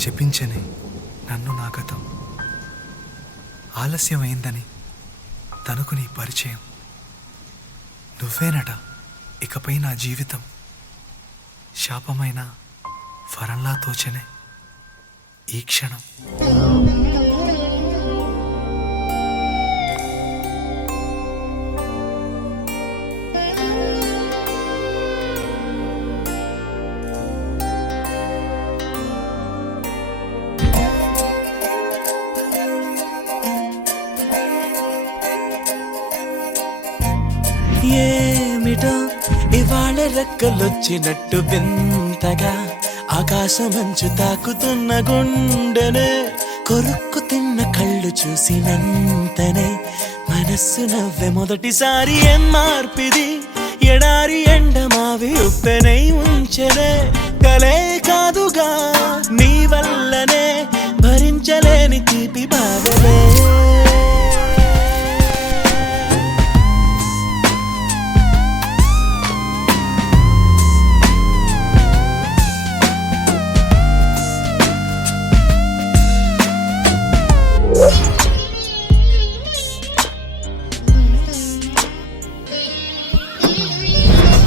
శపించని నన్ను నా గతం, ఆలస్యమైందని తనకు నీ పరిచయం. నువ్వేనట ఇకపై నా జీవితం, శాపమైన వరంలా తోచనే ఈ క్షణం. ఏమిటో ఇవాళ రెక్కలొచ్చినట్టు వింతగా ఆకాశమంచు తాకుతున్న గుండెనే, కొరుక్కు తిన్న కళ్ళు చూసినంతనే మనస్సు నవ్వే మొదటిసారి. ఏం మార్పిది, ఎడారి ఎండమావి ఉప్పెనై ఉంచెనే, కలే కాదుగా నీ వల్లనే భరించలేని తీపి బాధలే.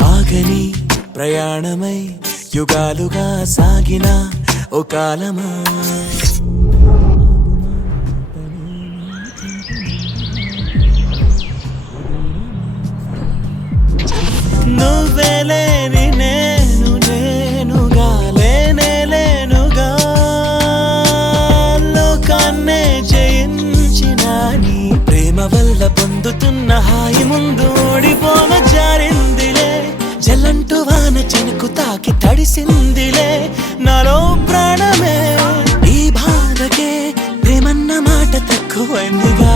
ఆగని ప్రయాణమై యుగాలుగా సాగిన ఓ కాలమా, నువ్వే లేని నేను నేనుగా లేనే లేనుగా, లోకాన్నే జయించిన నీ ప్రేమ వల్ల పొందుతున్న హాయి ముందు ఓడిపోన జారిందిలే. జల్లంటూ వాన చెనుకు తాకి తడిసిందిలే నాలో ప్రాణమే, ఈ బాధకే ప్రేమన్న మాట తక్కువైందిగా.